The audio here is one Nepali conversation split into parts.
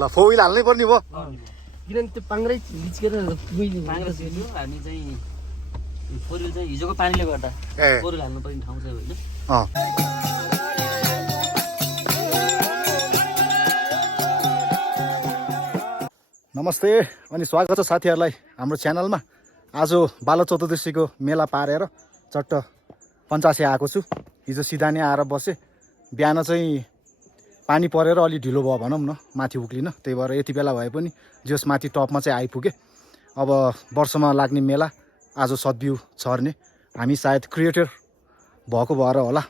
ल 4 व्हिल हाल्नै पर्ने भयो किनभने त्यो पाङ्ग्रै निस्केर पाङ्ग्रा सेल्यो हामी चाहिँ 4 व्हिल चाहिँ हिजोको पानीले गर्दा 4 व्हिल हाल्नु पर्ने ठाउँ चाहिँ होइन। नमस्ते अनि स्वागत छ साथीहरूलाई हाम्रो च्यानलमा। आज बाल चतुर्दशीको मेला पारेर चट्ट पञ्चासे आएको छु। हिजो सिधा नै आएर बसेँ। बिहान चाहिँ पानी परेर अलि ढिलो भयो भनौँ न, माथि उक्लिन। त्यही भएर यति बेला भए पनि जस माथि टपमा चाहिँ आइपुगेँ। अब वर्षमा लाग्ने मेला आज सद्बिउ छर्ने। हामी सायद क्रिएटर भएको भएर होला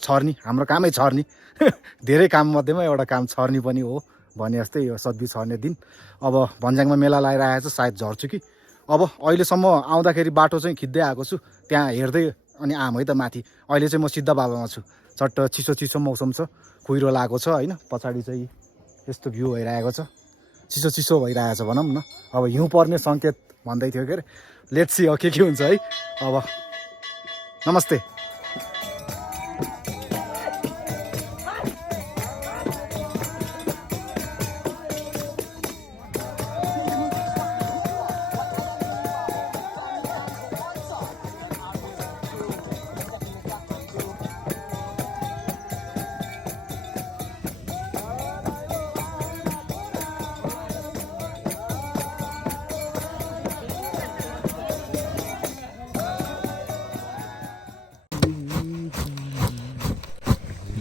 छर्नी, हाम्रो कामै छर्नी। धेरै काम मध्येमा एउटा काम छर्नी पनि हो भने जस्तै यो सद्बिउ छर्ने दिन। अब भन्ज्याङमा मेला लगाइरहेको छ, सायद झर्छु कि। अब अहिलेसम्म आउँदाखेरि बाटो चाहिँ खिच्दै आएको छु, त्यहाँ हेर्दै अनि आम है त माथि। अहिले चाहिँ म सिद्ध बाबामा छु। चट्ट चिसो चिसो मौसम छ, कुहिरो लागेको छ होइन। पछाडि चाहिँ यस्तो भ्यू भइरहेको छ, चिसो चिसो भइरहेको छ भनौँ न। अब हिउँ पर्ने सङ्केत भन्दै थियो के अरे। लेट्स सी अब के हुन्छ है। अब नमस्ते।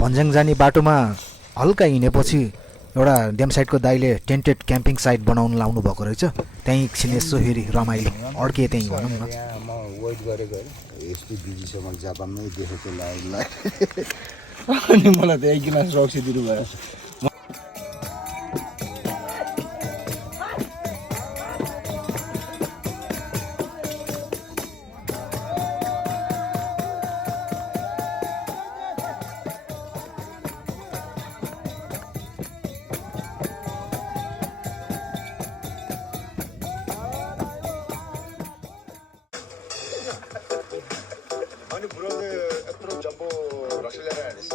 भन्ज्याङ जाने बाटोमा हल्का हिँडेपछि एउटा ड्याम साइडको दाइले टेन्टेड क्याम्पिङ साइट बनाउनु लाउनु भएको रहेछ। त्यहीँ एकछिन यसो फेरि रमाइलो अड्के त्यहीँ भनौँ न। म वेट गरेको यस्तो बिजीसम्म जापानमै देखेको लाइनलाई अनि मलाई त एक गिलास रक्सी दिनुभयो। अनि बुढोले यत्रो जम्बो रक्सी लिएर आएछ।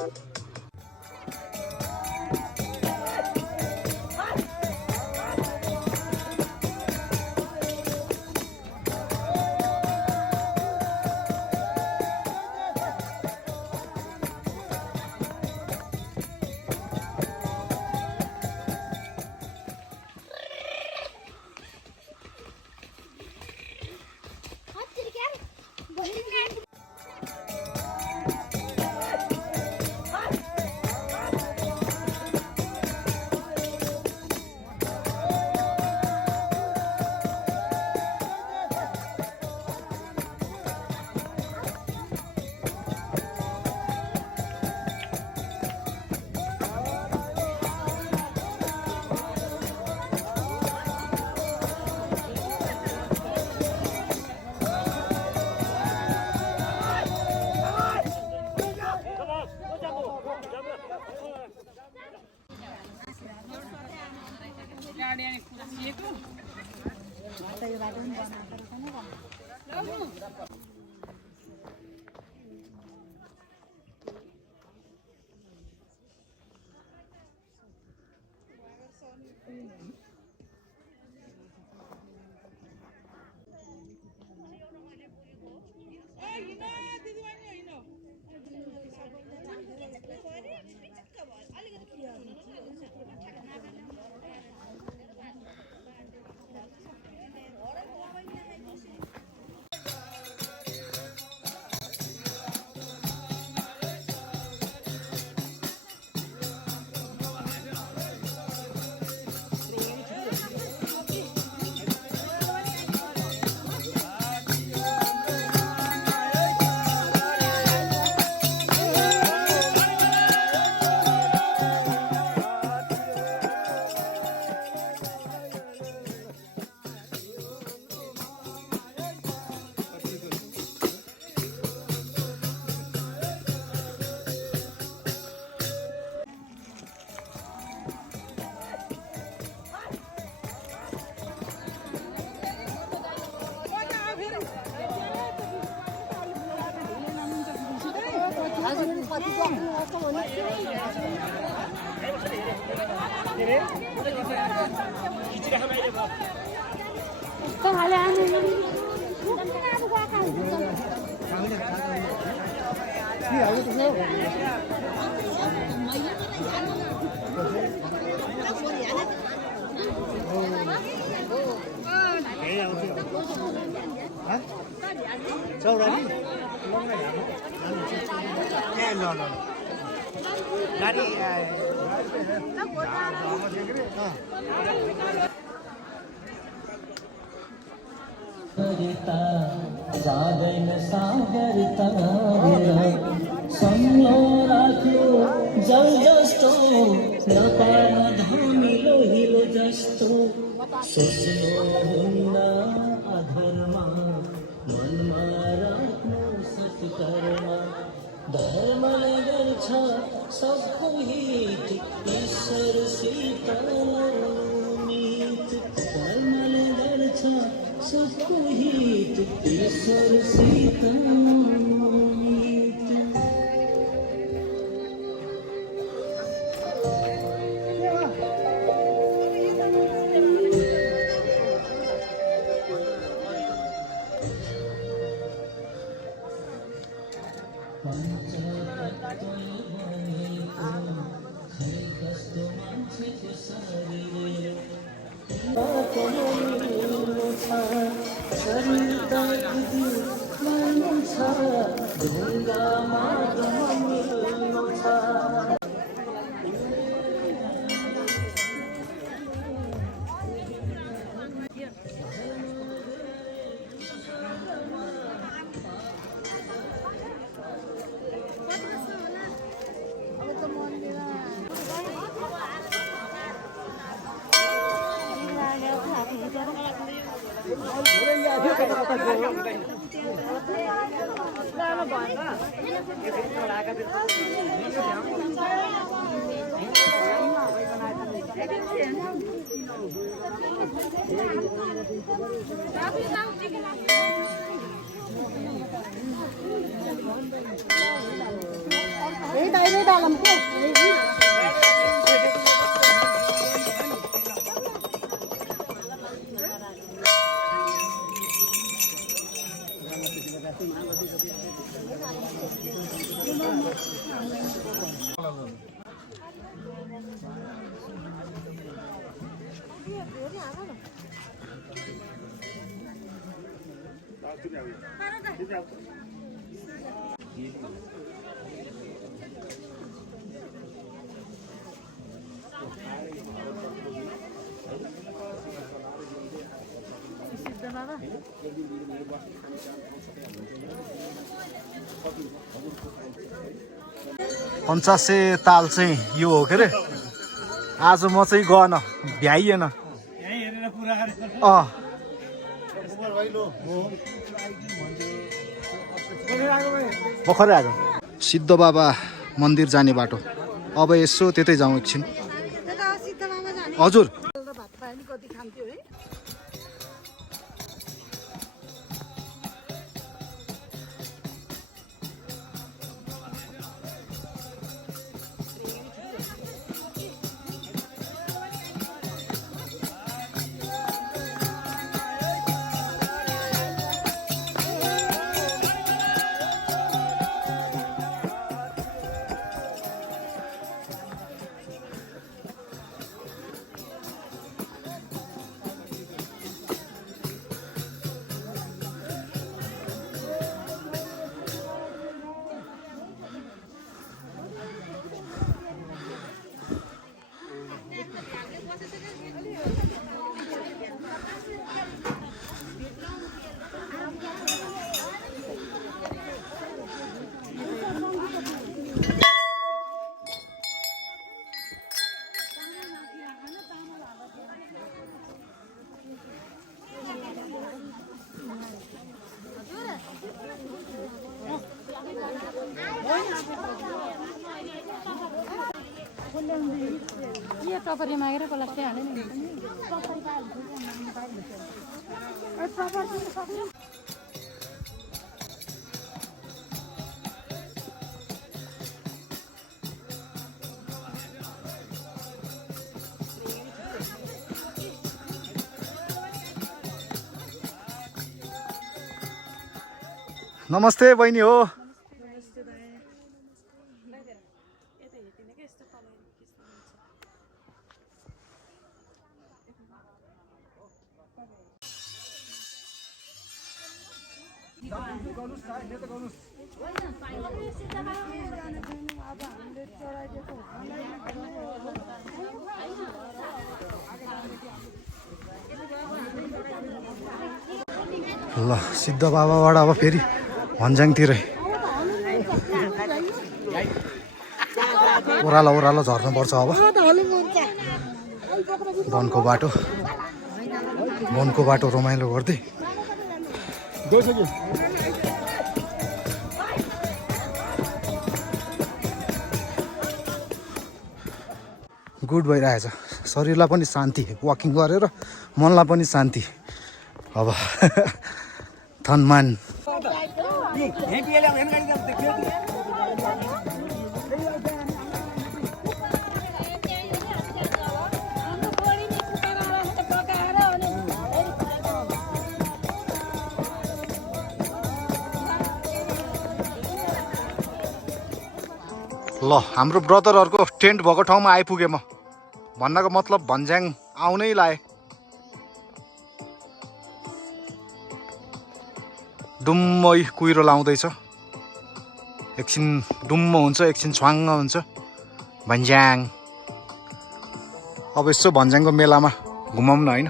जागैन सागर तारा सम्लो राख्यो जल जस्तो नपार धमिलो हिलो जस्तो सोच्नु हुन्न अधर्म मनमा राख्नु सत्कर्म धर्मले गर्छ सबको हित ईश्वरसित मित धर्मले गर्छ सबको हित ईश्वरसित मित पञ्चासे ताल चाहिँ यो हो के अरे आज म चाहिँ गएन भ्याइएन भर्खरै आएको सिद्ध बाबा मन्दिर जाने बाटो अब यसो त्यतै जाउँ एकछिन हजुर ये टपरी मागेर कसलाई हाल्यो नि नमस्ते बहिनी हो। ल सिद्ध बाबाबाट अब फेरि भन्ज्याङतिरै ओह्रालो ओह्रालो झर्नुपर्छ अब। वनको बाटो रमाइलो गर्दै गुड भइरहेछ। शरीरलाई पनि शान्ति, वाकिङ गरेर मनलाई पनि शान्ति। अब थनमान ल हाम्रो ब्रदरहरूको टेन्ट भएको ठाउँमा आइपुगेँ म। भन्नको मतलब भन्ज्याङ आउनै लाए। डुम्मै कुहिरो लाउँदैछ। एकछिन डुम्म हुन्छ, एकछिन छ्वाङ्ग हुन्छ भन्ज्याङ। अब यसो भन्ज्याङको मेलामा घुमाउँ न होइन।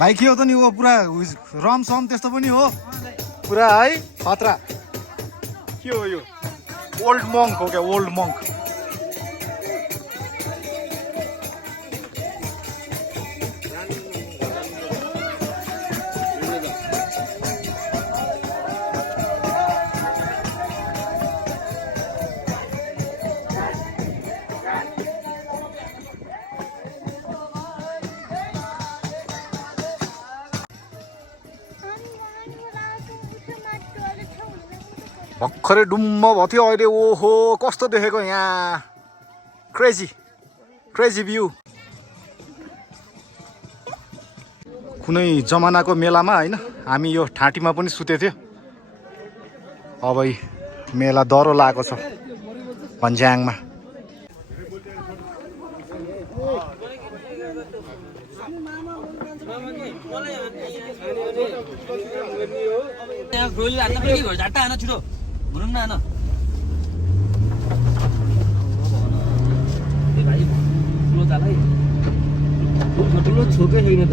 भाइ के हो त नि हो पुरा रम सम त्यस्तो पनि हो पुरा है खतरा। के हो यो? ओल्ड मङ्क हो क्या, ओल्ड मङ्क। भर्खरै डुम्म भएको थियो, अहिले ओहो कस्तो देखेको यहाँ। Crazy crazy view. कुनै जमानाको मेलामा होइन हामी यो ठाँटीमा पनि सुतेको थियो। अब मेला दह्रो लागेको छ भन्ज्याङमा। झाट्टा आन छिटो भनौँ न आन। भाइ ठुलो चालै ठुलो छोकै छैन त।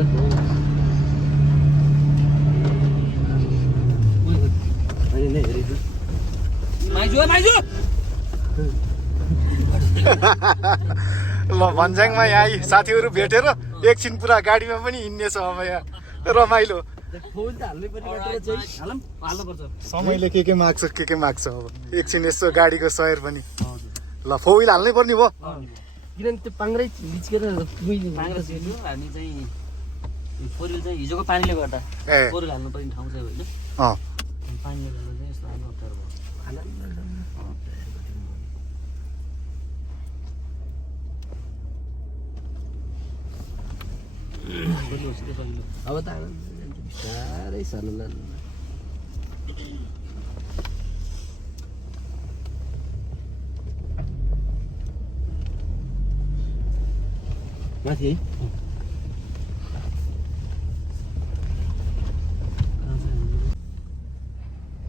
माइजू माइजू ल भन्ज्याङमा यहाँ साथीहरू भेटेर एकछिन पुरा गाडीमा पनि हिँड्ने छ अब यहाँ रमाइलो। समयले के माग्छ के माग्छ। अब एकछिन यसो गाडीको सयर पनि। ल फोर व्हिल हाल्नै पर्ने भयो किनभने त्यो पाङ्ग्रै निस्केर पाङ्ग्रा छिर्यो। हामी चाहिँ फोर व्हिल चाहिँ हिजोको पानीले गर्दा फोर व्हिल हाल्नु पर्ने ठाउँ चाहिँ होइन। पानीले गर्दा चाहिँ यस्तो हाल्नु अप्ठ्यारो भयो। अब त बिस्तारै सानो लानु माथि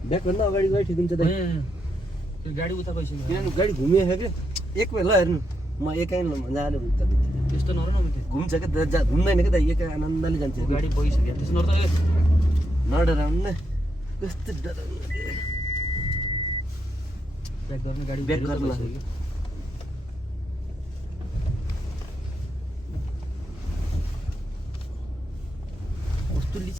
ब्यागभन्दा अगाडि गए ठिक हुन्छ। त्यो गाडी उता गइसक्यो किनभने गाडी घुमिएको क्या एक बेला हेर्नु म एकै जाने हुन्छ त्यस्तो नरम थियो घुम्छ क्या घुम्दैन क्या एकै आनन्दले जान्छ गाडी बगिसक्यो त्यस्तो नर त नडराउनु कस्तो डराउनु ब्याक गर्ने गाडी ब्याक गर्न बगिसक्यो। कस्तो लिच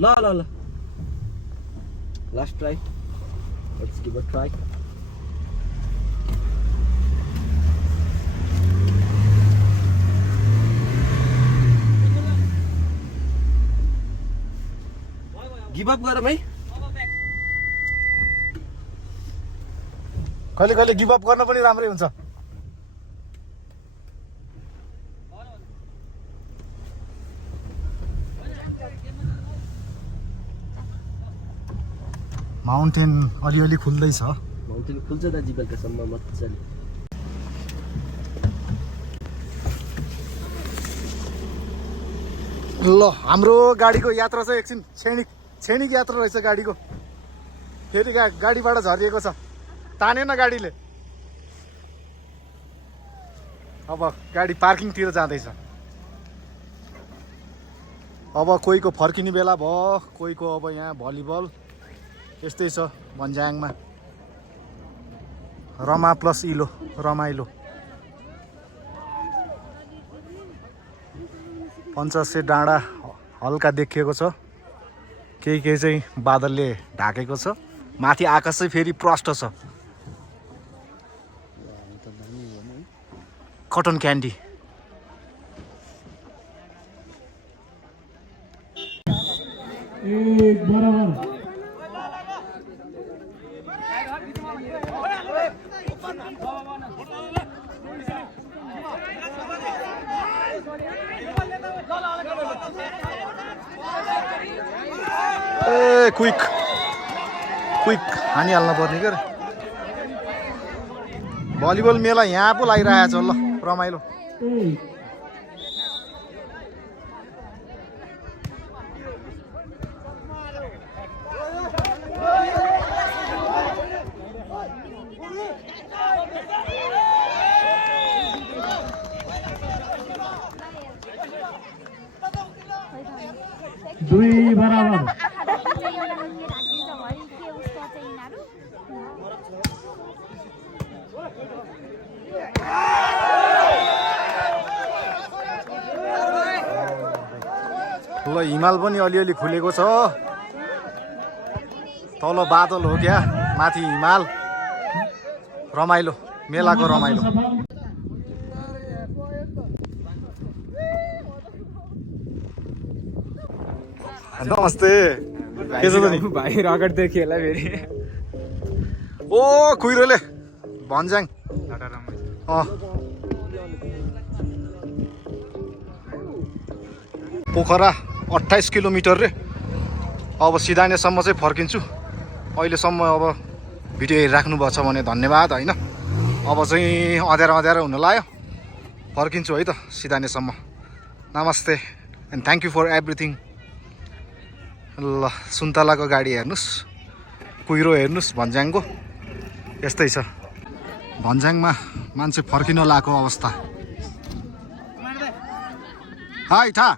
ल ल ल last try let's give a try give up गरौँ है कहिले कहिले गिभ अप गर्न पनि राम्रै हुन्छ। माउन्टेन अलिअलि खुल्दैछ। माउन्टेन खुल्छ दाजु बेलुकासम्म मजाले ल हाम्रो गाडीको यात्रा चाहिँ एकछिन क्षणिक यात्रा रहेछ गाडीको। फेरि गाडीबाट झरिएको छ, तानेन गाडीले। अब गाडी पार्किङतिर जाँदैछ। अब कोहीको फर्किने बेला भयो, कोहीको अब यहाँ भलिबल यस्तै छ भन्ज्याङमा। रमा प्लस इलो रमाइलो। पञ्चासे डाँडा हल्का देखिएको छ, केही केही चाहिँ बादलले ढाकेको छ। माथि आकाश चाहिँ फेरि प्रष्ट छ। कटन क्यान्डी ए क्विक हानिहाल्न पर्ने क्या भलिबल मेला यहाँ पो लागिरहेको छ। ल रमाइलो। दुई बराबर ल हिमाल पनि अलिअलि खुलेको छ। तल बादल हो क्या, माथि हिमाल। रमाइलो, मेलाको रमाइलो। नमस्ते, के छ त नि भाइ रगत देखियो होला फेरि ओ कुहिरोले भन्ज्याङ। पोखरा 28 किलोमिटर रे। अब सिधानेसम्म चाहिँ फर्किन्छु। अहिलेसम्म अब भिडियो हेरिराख्नु भएको छ भने धन्यवाद होइन। अब चाहिँ अँध्यारो हुन लाग्यो, फर्किन्छु है त सिधानेसम्म। नमस्ते and thank you for everything. ल सुन्तलाको गाडी हेर्नुहोस्, कुहिरो हेर्नुहोस् भन्ज्याङको। यस्तै छ भन्ज्याङमा मान्छे फर्किन लागेको अवस्था। हाई ठा